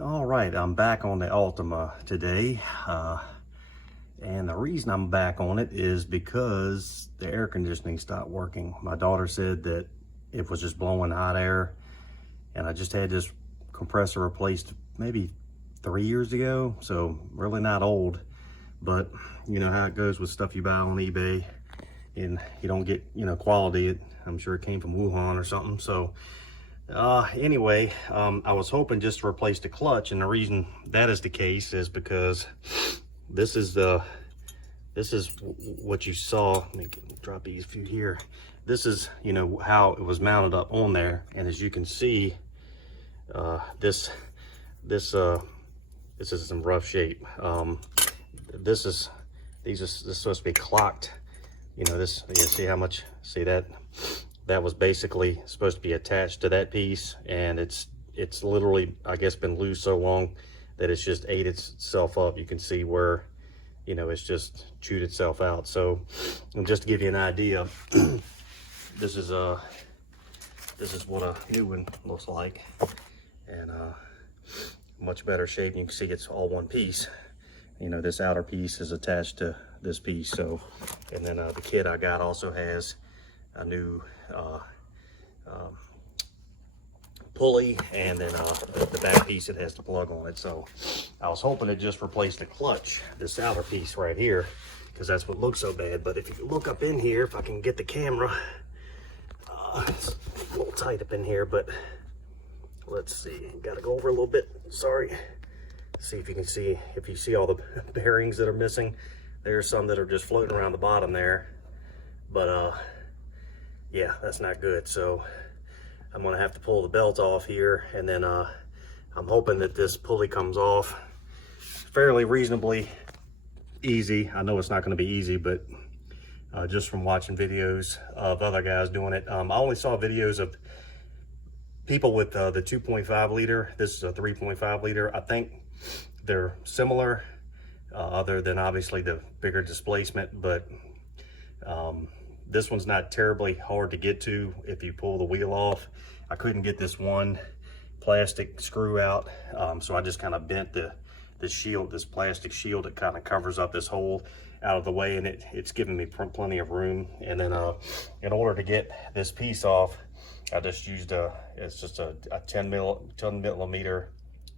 All right, I'm back on the Altima today. And the reason I'm back on it is because the air conditioning stopped working. My daughter said that it was just blowing hot air, and I just had this compressor replaced maybe 3 years ago, so really not old. But you know how it goes with stuff you buy on eBay and you don't get, quality. I'm sure it came from Wuhan or something. So anyway, I was hoping just to replace the clutch, and the reason that is the case is because this is what you saw. Let me drop these few here. This is, how it was mounted up on there, and as you can see, this is in rough shape. This is supposed to be clocked. You see how much, see that was basically supposed to be attached to that piece, and it's literally, I guess, been loose so long that it's just ate itself up. You can see where, it's just chewed itself out. So, and just to give you an idea, this is what a new one looks like, and much better shape. You can see it's all one piece. This outer piece is attached to this piece. So, and then the kit I got also has a new pulley, and then the back piece, it has the plug on it. So I was hoping to just replace the clutch, this outer piece right here, because that's what looks so bad. But if you look up in here, if I can get the camera, it's a little tight up in here, but let's see, gotta go over a little bit, sorry. See if you can see, if you see all the bearings that are missing. There's some that are just floating around the bottom there, but yeah, that's not good. So I'm gonna have to pull the belt off here, and then I'm hoping that this pulley comes off fairly reasonably easy. I know it's not gonna be easy, but just from watching videos of other guys doing it, I only saw videos of people with the 2.5 liter. This is a 3.5 liter. I think they're similar, other than obviously the bigger displacement, but this one's not terribly hard to get to if you pull the wheel off. I couldn't get this one plastic screw out, so I just kind of bent the shield, this plastic shield that kind of covers up this hole, out of the way, and it's giving me plenty of room. And then in order to get this piece off, I just used it's just a 10 millimeter,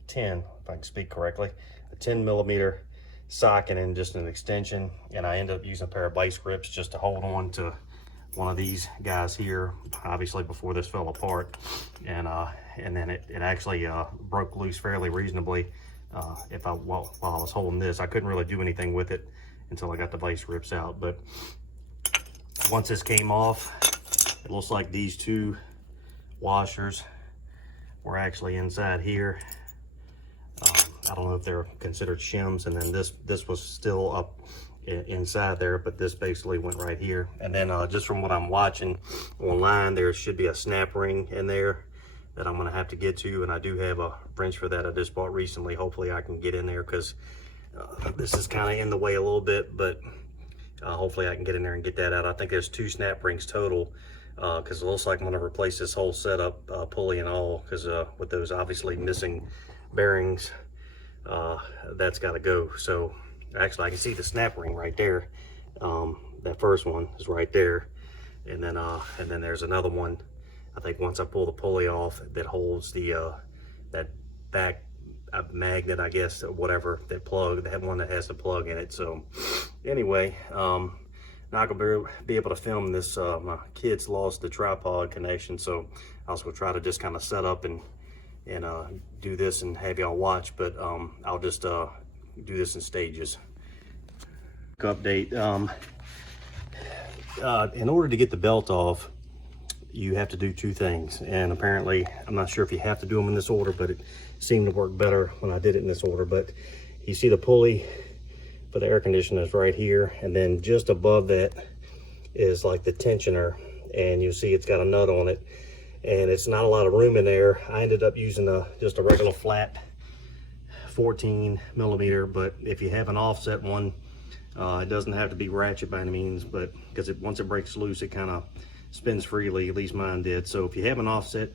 if I can speak correctly, a 10 millimeter socket and just an extension, and I ended up using a pair of vice grips just to hold on to one of these guys here, obviously before this fell apart, and then it actually broke loose fairly reasonably. While I was holding this, I couldn't really do anything with it until I got the vice grips out. But once this came off, it looks like these two washers were actually inside here. I don't know if they're considered shims, and then this was still up inside there, but this basically went right here. And then just from what I'm watching online, there should be a snap ring in there that I'm gonna have to get to, and I do have a wrench for that I just bought recently. Hopefully I can get in there, because this is kind of in the way a little bit, but hopefully I can get in there and get that out. I think there's 2 snap rings total, because it looks like I'm gonna replace this whole setup, pulley and all, because with those obviously missing bearings, that's got to go. So actually I can see the snap ring right there. That first one is right there, and then there's another one, I think, once I pull the pulley off, that holds the that back magnet, I guess, or whatever, that plug, that one that has the plug in it. So anyway, not gonna be able to film this. My kids lost the tripod connection, so I was gonna try to just kind of set up and do this and have y'all watch, but I'll just do this in stages. Update. In order to get the belt off, you have to do 2 things, and apparently I'm not sure if you have to do them in this order, but it seemed to work better when I did it in this order. But you see the pulley for the air conditioner is right here, and then just above that is like the tensioner, and you see it's got a nut on it, and it's not a lot of room in there. I ended up using just a regular flat 14 millimeter, but if you have an offset one, it doesn't have to be ratchet by any means, but because once it breaks loose, it kind of spins freely, at least mine did. So if you have an offset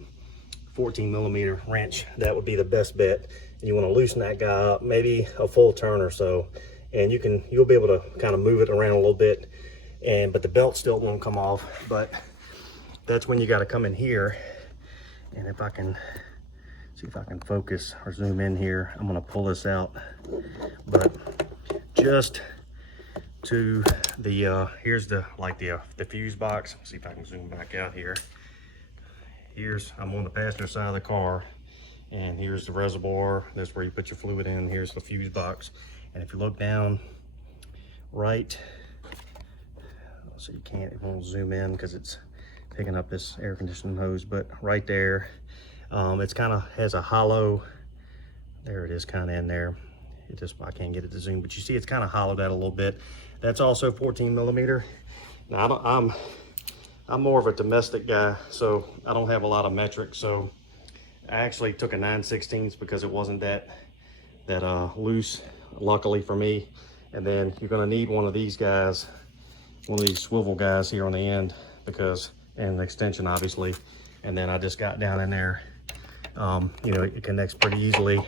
14 millimeter wrench, that would be the best bet. and you want to loosen that guy up, maybe a full turn or so, and you'll be able to kind of move it around a little bit, but the belt still won't come off. But that's when you got to come in here, and if I can see if I can focus or zoom in here, I'm going to pull this out. But just to the here's the fuse box. See if I can zoom back out here. I'm on the passenger side of the car, and here's the reservoir. That's where you put your fluid in. Here's the fuse box, and if you look down right, so it won't zoom in because it's picking up this air conditioning hose, but right there, it's kind of has a hollow, there it is, kind of in there. I can't get it to zoom, but you see it's kind of hollowed out a little bit. That's also 14 millimeter. Now I'm more of a domestic guy, so I don't have a lot of metric. So I actually took a 9/16 because it wasn't that loose, luckily for me. And then you're gonna need one of these guys, one of these swivel guys here on the end, and the extension obviously. And then I just got down in there, it connects pretty easily.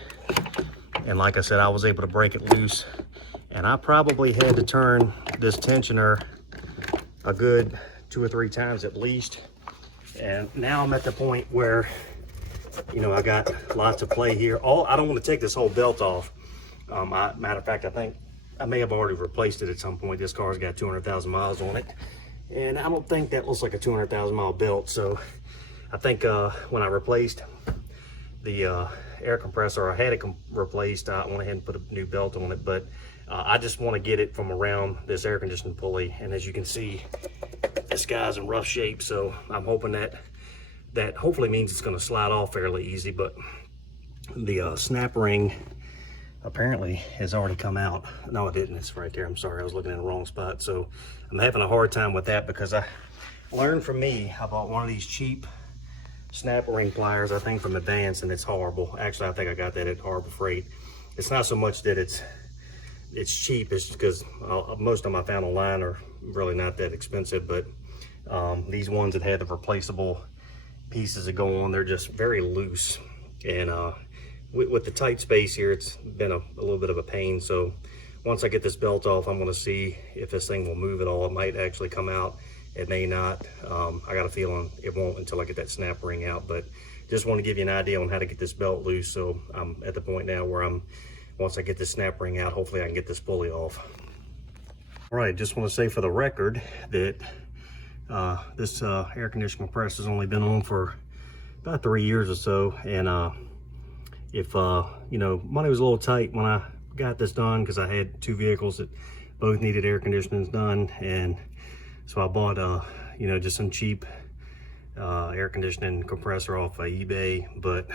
And like I said, I was able to break it loose, and I probably had to turn this tensioner a good 2 or 3 times at least. And now I'm at the point where, I got lots of play here. I don't want to take this whole belt off. Matter of fact, I think I may have already replaced it at some point. This car's got 200,000 miles on it, and I don't think that looks like a 200,000 mile belt. So I think when I replaced the air compressor, I had it replaced, I went ahead and put a new belt on it, but I just want to get it from around this air conditioning pulley. And as you can see, this guy's in rough shape, so I'm hoping that hopefully means it's going to slide off fairly easy. But the snap ring apparently has already come out. No, it didn't. It's right there. I'm sorry, I was looking in the wrong spot. So I'm having a hard time with that because I learned from me. I bought one of these cheap snap ring pliers, I think from Advance, and it's horrible. Actually, I think I got that at Harbor Freight. It's not so much that it's cheap, it's because most of them I found online are really not that expensive, but these ones that had the replaceable pieces that go on, they're just very loose. And with the tight space here, it's been a little bit of a pain. So once I get this belt off, I'm going to see if this thing will move at all. It might actually come out. It may not. I got a feeling it won't until I get that snap ring out, but just want to give you an idea on how to get this belt loose. So I'm at the point now where once I get this snap ring out, hopefully I can get this pulley off. All right, just want to say for the record that this air conditioning compressor has only been on for about 3 years or so. And if money was a little tight when I got this done, because I had 2 vehicles that both needed air conditioning done, and so I bought just some cheap air conditioning compressor off of eBay. But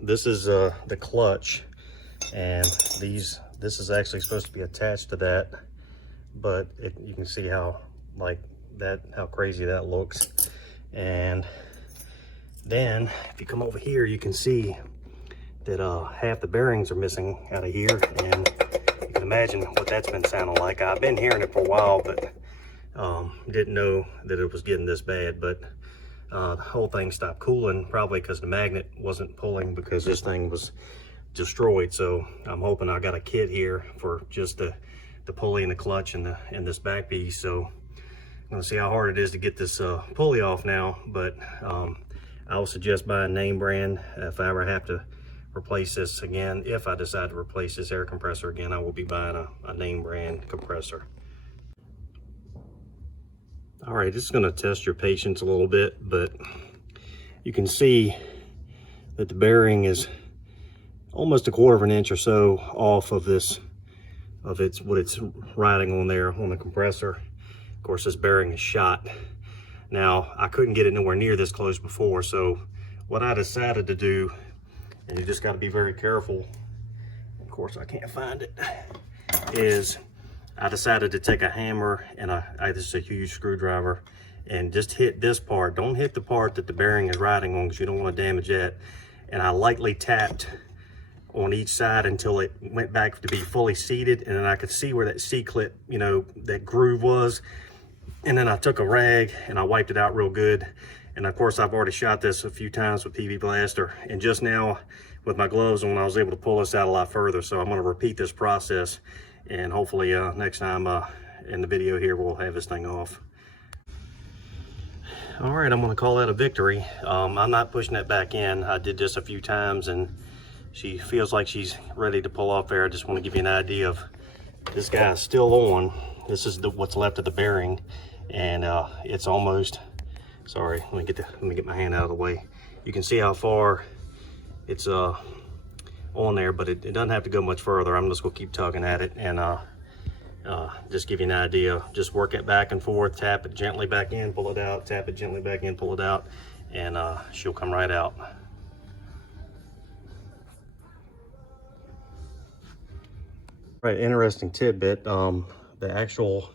this is the clutch, and this is actually supposed to be attached to that, but you can see how crazy that looks. And then if you come over here, you can see that half the bearings are missing out of here, and you can imagine what that's been sounding like. I've been hearing it for a while, but didn't know that it was getting this bad. But the whole thing stopped cooling, probably because the magnet wasn't pulling, because this thing was destroyed. So I'm hoping I got a kit here for just the pulley and the clutch and this back piece. So I'm gonna see how hard it is to get this pulley off now. But I will suggest buying name brand. If I ever have to replace this again, if I decide to replace this air compressor again, I will be buying a name brand compressor. All right, this is going to test your patience a little bit, but you can see that the bearing is almost 1/4 of an inch or so off of what it's riding on there on the compressor. Of course, this bearing is shot. Now, I couldn't get it nowhere near this close before, so what I decided to do, and you just got to be very careful, of course I can't find it, is I decided to take a hammer and this is a huge screwdriver, and just hit this part. Don't hit the part that the bearing is riding on, because you don't want to damage that. And I lightly tapped on each side until it went back to be fully seated, and then I could see where that C-clip, that groove was. And then I took a rag and I wiped it out real good. And of course, I've already shot this a few times with PV Blaster, and just now with my gloves on, I was able to pull this out a lot further. So I'm going to repeat this process, and hopefully next time in the video here, we'll have this thing off. All right, I'm going to call that a victory. I'm not pushing it back in. I did this a few times, and she feels like she's ready to pull off there. I just want to give you an idea of this guy's still on. This is what's left of the bearing, and it's almost, sorry, let me get my hand out of the way. You can see how far it's on there, but it doesn't have to go much further. I'm just gonna keep tugging at it and just give you an idea. Just work it back and forth, tap it gently back in, pull it out, tap it gently back in, pull it out, and she'll come right out. Right, interesting tidbit. The actual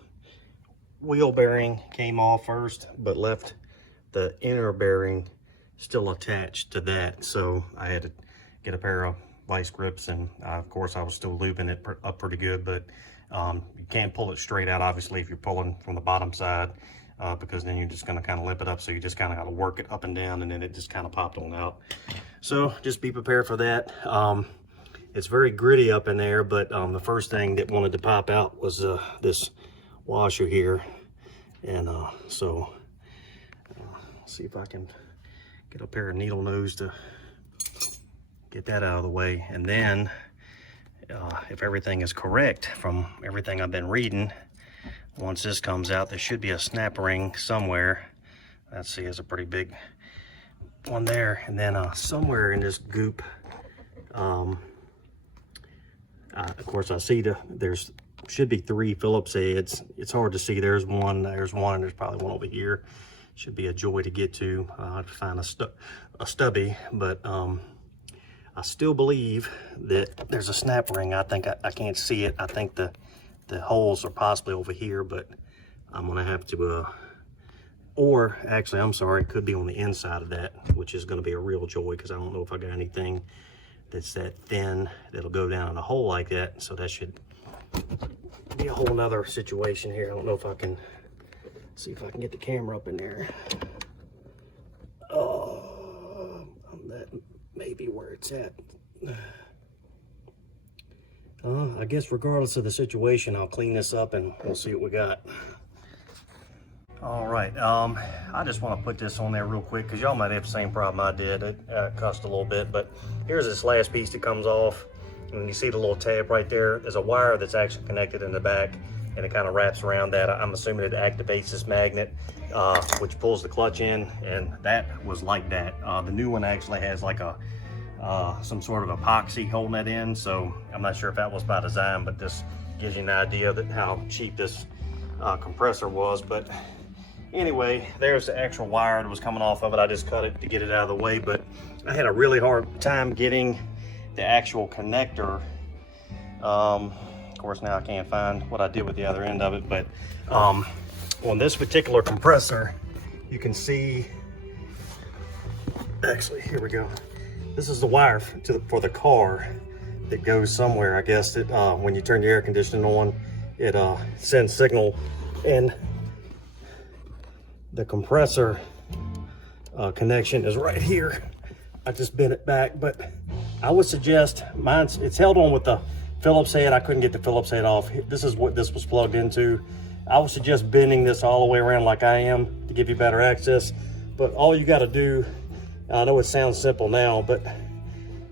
wheel bearing came off first, but left the inner bearing still attached to that. So I had to get a pair of vice grips, and of course I was still lubing it up pretty good, but you can't pull it straight out, obviously, if you're pulling from the bottom side, because then you're just going to kind of lip it up. So you just kind of got to work it up and down, and then it just kind of popped on out. So just be prepared for that. It's very gritty up in there, but the first thing that wanted to pop out was this washer here. And so see if I can get a pair of needle nose to get that out of the way. And then if everything is correct from everything I've been reading, once this comes out, there should be a snap ring somewhere. Let's see, there's a pretty big one there. And then somewhere in this goop, of course, I see there's should be 3 Phillips heads. It's hard to see. There's one, and there's probably one over here. Should be a joy to get to. I have to find a stubby, but I still believe that there's a snap ring. I think I can't see it. I think the holes are possibly over here, but I'm gonna have to, or actually, I'm sorry, it could be on the inside of that, which is gonna be a real joy, because I don't know if I got anything that's that thin that'll go down in a hole like that. So that should be a whole nother situation here. I don't know if I can see if I can get the camera up in there. Oh, that may be where it's at. I guess regardless of the situation, I'll clean this up and we'll see what we got. All right, I just want to put this on there real quick, because y'all might have the same problem I did. It cussed a little bit, but here's this last piece that comes off, and you see the little tab right there. There's a wire that's actually connected in the back, and it kind of wraps around that. I'm assuming it activates this magnet, which pulls the clutch in, and that was like that. The new one actually has like a some sort of epoxy holding that in, so I'm not sure if that was by design, but this gives you an idea that how cheap this compressor was. But anyway, there's the actual wire that was coming off of it. I just cut it to get it out of the way, but I had a really hard time getting the actual connector. Of course, now I can't find what I did with the other end of it, but on this particular compressor, you can see, actually, here we go. This is the wire for the car that goes somewhere. I guess that when you turn the air conditioning on, it sends signal, and the compressor connection is right here. I just bent it back, but I would suggest it's held on with the Phillips head. I couldn't get the Phillips head off. This is what this was plugged into. I would suggest bending this all the way around like I am to give you better access. But all you got to do, I know it sounds simple now, but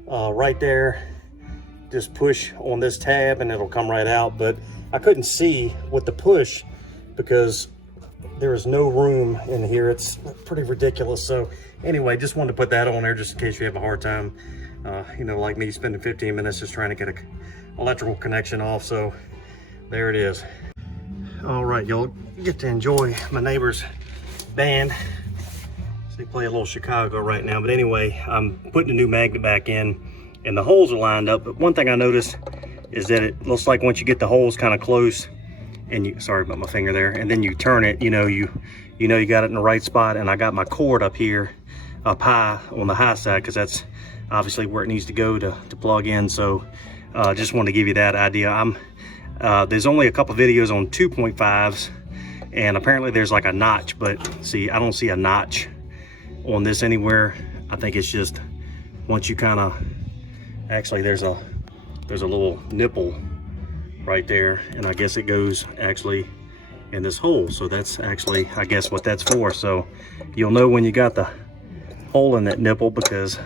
right there, just push on this tab and it'll come right out. But I couldn't see with the push because there is no room in here. It's pretty ridiculous. So anyway, just wanted to put that on there just in case you have a hard time, you know, like me, spending 15 minutes just trying to get an electrical connection off. So there it is. All right, y'all get to enjoy my neighbor's band. So they play a little Chicago right now. But anyway, I'm putting a new magnet back in and the holes are lined up. But one thing I noticed is that it looks like once you get the holes kind of close, and you, sorry about my finger there, and then you turn it, you know you got it in the right spot. And I got my cord up here, up high on the high side, because that's obviously where it needs to go to plug in. So just wanted to give you that idea. There's only a couple videos on 2.5s, and apparently there's like a notch, but see, I don't see a notch on this anywhere. I think it's just once you kind of actually there's a little nipple right there, and I guess it goes actually in this hole. So that's actually, I guess, what that's for. So you'll know when you got the hole in that nipple, because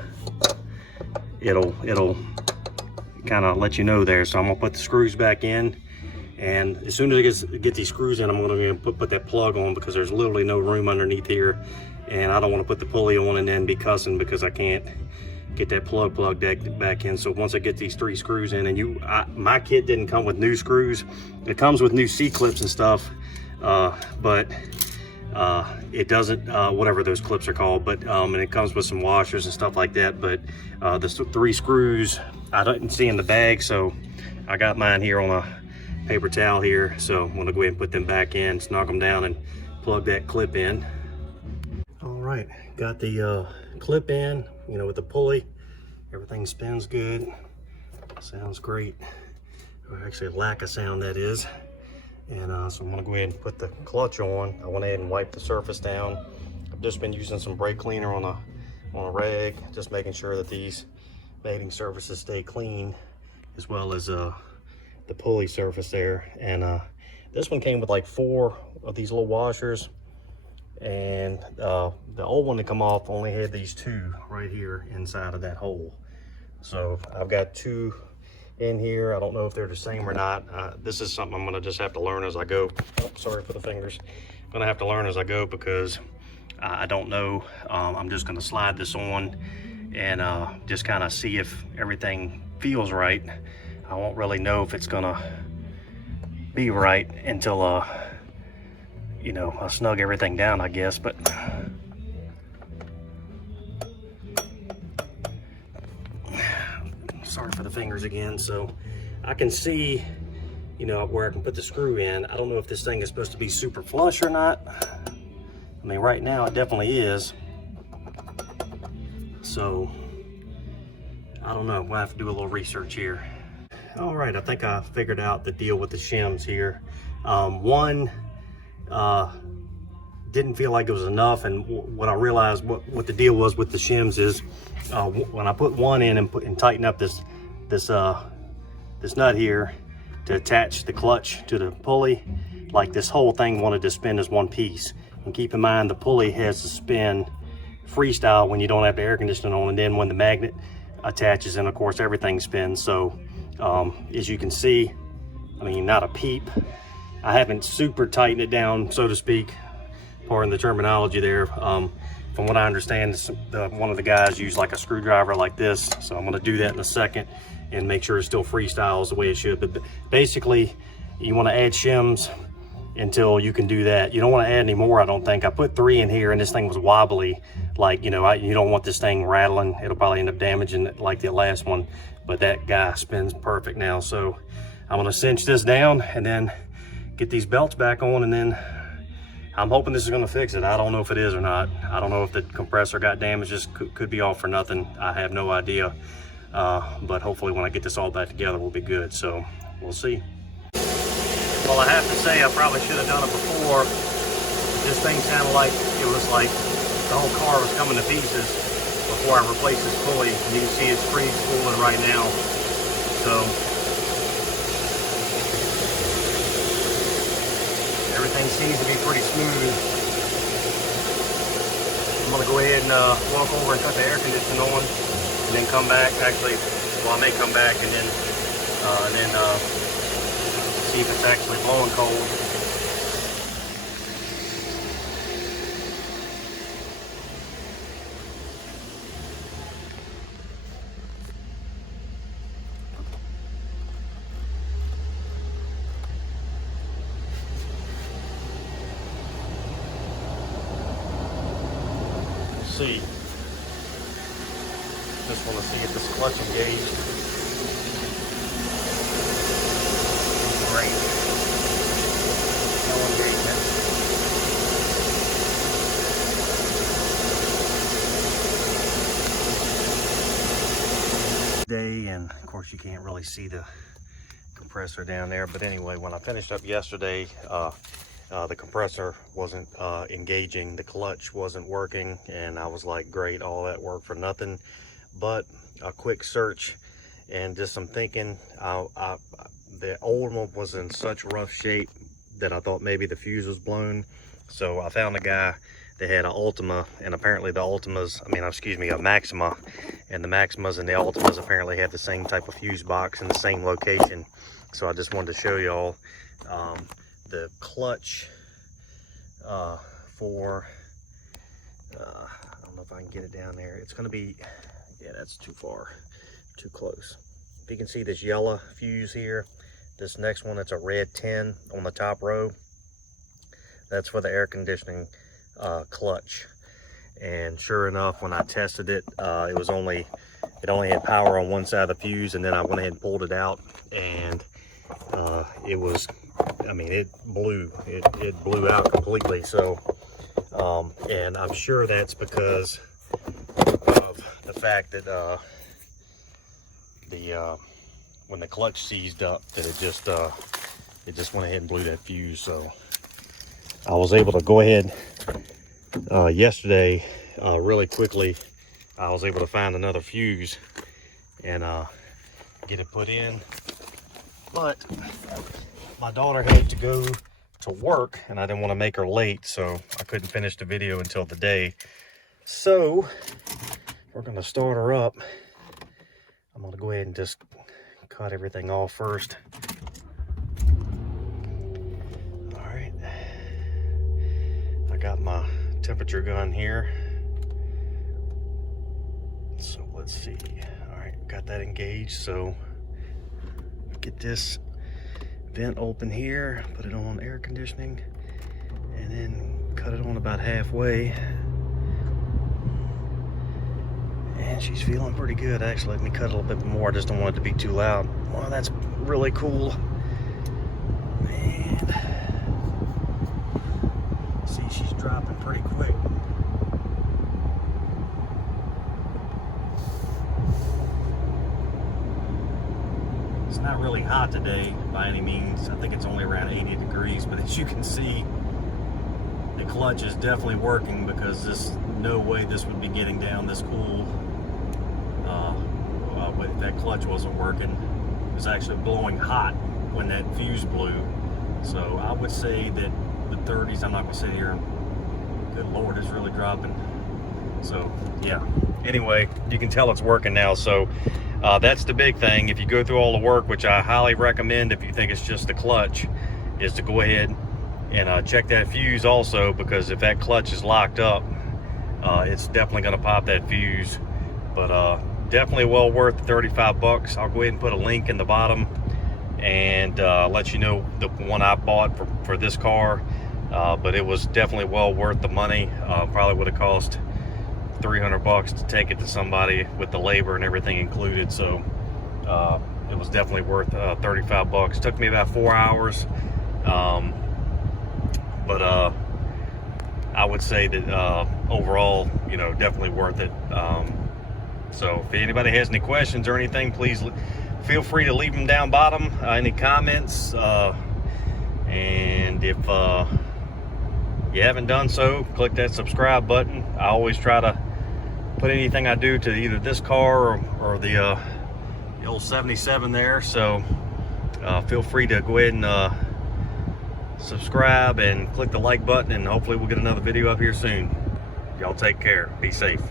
it'll kind of let you know there. So I'm gonna put the screws back in, and as soon as I get these screws in, I'm gonna put that plug on, because there's literally no room underneath here, and I don't want to put the pulley on and then be cussing because I can't get that plug plugged back in. So once I get these 3 screws in, and my kit didn't come with new screws, it comes with new C-clips and stuff, but it doesn't, whatever those clips are called, but and it comes with some washers and stuff like that. But the 3 screws I didn't see in the bag, so I got mine here on a paper towel here. So I'm gonna go ahead and put them back in, snug them down, and plug that clip in. All right, got the clip in, you know, with the pulley. Everything spins good, sounds great, or actually lack of sound, that is. And so I'm gonna go ahead and put the clutch on. I went ahead and wiped the surface down. I've just been using some brake cleaner on a rag, just making sure that these mating surfaces stay clean, as well as the pulley surface there. And this one came with like 4 of these little washers, and the old one to come off only had these 2 right here inside of that hole. So I've got 2 in here. I don't know if they're the same or not. This is something I'm gonna just have to learn as I go. Oh, sorry for the fingers. I'm gonna have to learn as I go, because I don't know. I'm just gonna slide this on and just kind of see if everything feels right. I won't really know if it's gonna be right until you know, I snug everything down, I guess. But sorry for the fingers again. So I can see, you know, where I can put the screw in. I don't know if this thing is supposed to be super flush or not. I mean, right now it definitely is. So I don't know, we'll have to do a little research here. All right, I think I figured out the deal with the shims here. One didn't feel like it was enough, and what I realized what the deal was with the shims is when I put one in and tighten up this nut here to attach the clutch to the pulley, like this whole thing wanted to spin as one piece. And keep in mind, the pulley has to spin freestyle when you don't have the air conditioning on, and then when the magnet attaches, and of course everything spins. So as you can see, I mean, not a peep. I haven't super tightened it down, so to speak, pardon the terminology there. From what I understand, one of the guys used like a screwdriver like this, so I'm going to do that in a second and make sure it still freestyles the way it should. But basically, you want to add shims until you can do that. You don't want to add any more, I don't think. I put 3 in here, and this thing was wobbly. Like, you know, you don't want this thing rattling. It'll probably end up damaging it like the last one. But that guy spins perfect now. So I'm going to cinch this down and then get these belts back on, and then I'm hoping this is going to fix it. I don't know if it is or not. I don't know if the compressor got damaged. This could be all for nothing. I have no idea. But hopefully when I get this all back together, we'll be good. So we'll see. Well, I have to say, I probably should have done it before. This thing sounded like it was like the whole car was coming to pieces before I replaced this pulley. And you can see it's free spooling right now. So everything seems to be pretty smooth. I'm gonna go ahead and walk over and cut the air conditioning on, and then come back. Actually, well, I may come back and then see if it's actually blowing cold. See. Just want to see if this clutch engaged. Great. No engagement. Day, and of course you can't really see the compressor down there, but anyway, when I finished up yesterday, the compressor wasn't engaging, the clutch wasn't working, and I was like, great, all that work for nothing. But a quick search and just some thinking, the old one was in such rough shape that I thought maybe the fuse was blown. So I found a guy that had an Altima, and apparently the Altimas, a Maxima, and the Maximas and the Altimas apparently have the same type of fuse box in the same location. So I just wanted to show y'all the clutch for, I don't know if I can get it down there. It's gonna be, yeah, that's too far, too close. If you can see this yellow fuse here, this next one, it's a red 10 on the top row. That's for the air conditioning clutch. And sure enough, when I tested it, it only had power on one side of the fuse, and then I went ahead and pulled it out, and it was, it blew out completely. So and I'm sure that's because of the fact that when the clutch seized up, that it just went ahead and blew that fuse. So I was able to go ahead yesterday, really quickly. I was able to find another fuse and get it put in, but my daughter had to go to work and I didn't want to make her late, so I couldn't finish the video until the day. So we're going to start her up. I'm going to go ahead and just cut everything off first. All right, I got my temperature gun here, so let's see. All right, got that engaged. So get this vent open here, put it on air conditioning, and then cut it on about halfway. And she's feeling pretty good, actually. Let me cut a little bit more. I just don't want it to be too loud. Well, that's really cool. And see, she's dropping pretty quick. It's not really hot today by any means. I think it's only around 80 degrees, but as you can see, the clutch is definitely working, because there's no way this would be getting down this cool. But that clutch wasn't working. It was actually blowing hot when that fuse blew. So I would say that the 30s, I'm not gonna sit here, good Lord, it's really dropping. So yeah, anyway, you can tell it's working now. So that's the big thing. If you go through all the work, which I highly recommend if you think it's just the clutch, is to go ahead and check that fuse also, because if that clutch is locked up, it's definitely going to pop that fuse. But definitely well worth the 35 bucks. I'll go ahead and put a link in the bottom and let you know the one I bought for this car. But it was definitely well worth the money. Probably would have cost 300 bucks to take it to somebody with the labor and everything included. So it was definitely worth 35 bucks. Took me about 4 hours. But I would say that overall, definitely worth it. So if anybody has any questions or anything, please feel free to leave them down bottom, any comments. And if you haven't done so, click that subscribe button. I always try to put anything I do to either this car or the old 77 there. So feel free to go ahead and subscribe and click the like button, and hopefully we'll get another video up here soon. Y'all take care. Be safe.